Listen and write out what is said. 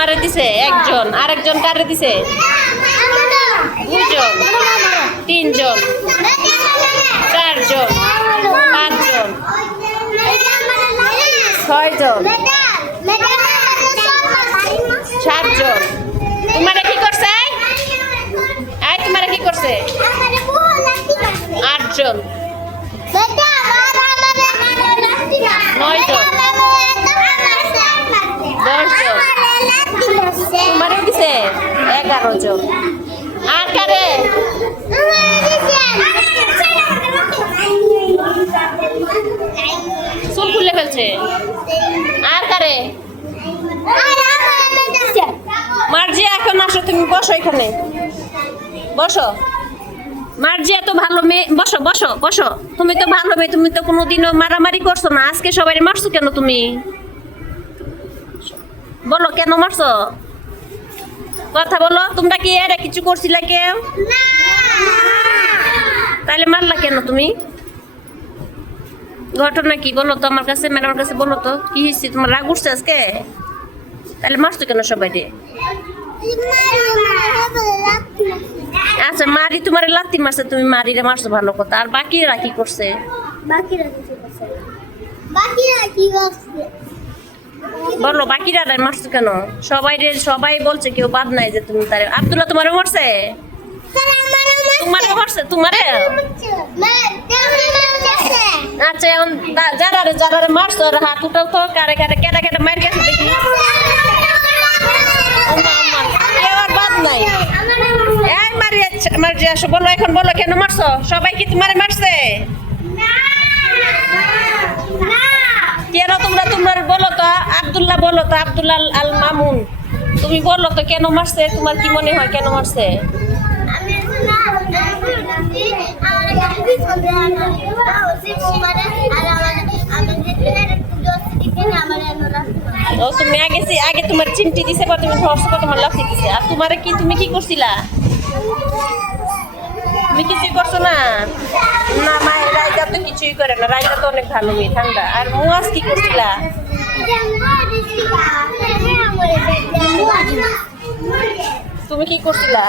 তোমারে দিছে একজন, আরেকজন কারে দিছে? দুজন, তিনজন, চারজন, পাঁচজন, ছয়জন, সাতজন। তোমারে কি করছে? এই তোমারে কি করছে? আটজন, নয়জন, 10জন। তোমারে দিছে 11 জন। আর কারে? চুল খুলে ফেলছে। আর কারে? মার্জিয়া এখন আসো, তুমি বসো এখানে, বসো। মার্জিয়া তো ভালো মেয়ে, বসো বসো বসো। তুমি তো ভালো মেয়ে, তুমি তো কোনোদিনও মারামারি করছো না, আজকে সবাই মারছো কেন তুমি? বলো কেন মারছো, কথা বলো। তোমরা কি এর কিছু করছিলা কেউ? তাহলে মারলা কেন তুমি? ঘটনা কি বলো তো আমার কাছে, ম্যাডামের কাছে বলো তো, কি হয়েছে? তোমার রাগ উঠছে আজকে? তাহলে মারছো কেন সবাই? আচ্ছা, মারি তোমার লাত্তি মারছে, তুমি মারিরে মারছো, ভালো কথা। আর বাকিরা কি করছে? বলো বাকিরা মারছো কেন? সবাই বলছে, কেউ বাদ নাই যে তুমি তারে। আব্দুল্লাহ তোমারে মারছে? তোমারে মারছে? তোমারে? আচ্ছা, এখন যারা মারছো হাত উঠাও তো, কারে কারে কেটে কেটে মার গেছে দেখি। কেউ আর বাদ নাই। মারি আসো, বলো এখন, বলো কেন মারছো? সবাই কি তোমারে মারছে? কেন তোমরা বলো তো। আব্দুল্লাহ বলো তো, আব্দুল্লাহ আল মামুন, তুমি বলো তো কেন মারছে? তোমার কি মনে হয় কেন মারছে? ও তুমি আগে তোমার চিমটি দিছে বা তুমি ধরছো বা তোমার লাফি দিছে? আর তোমারে কি, তুমি কি করছিলা? তুমি কিছুই করছো না? না মায়ের রাইজা তো কিছুই করে না, রাইজা তো অনেক ভালো মেয়ে, ঠান্ডা। আর মুয়াজ কি করছিলা? তুমি কি করছিলা?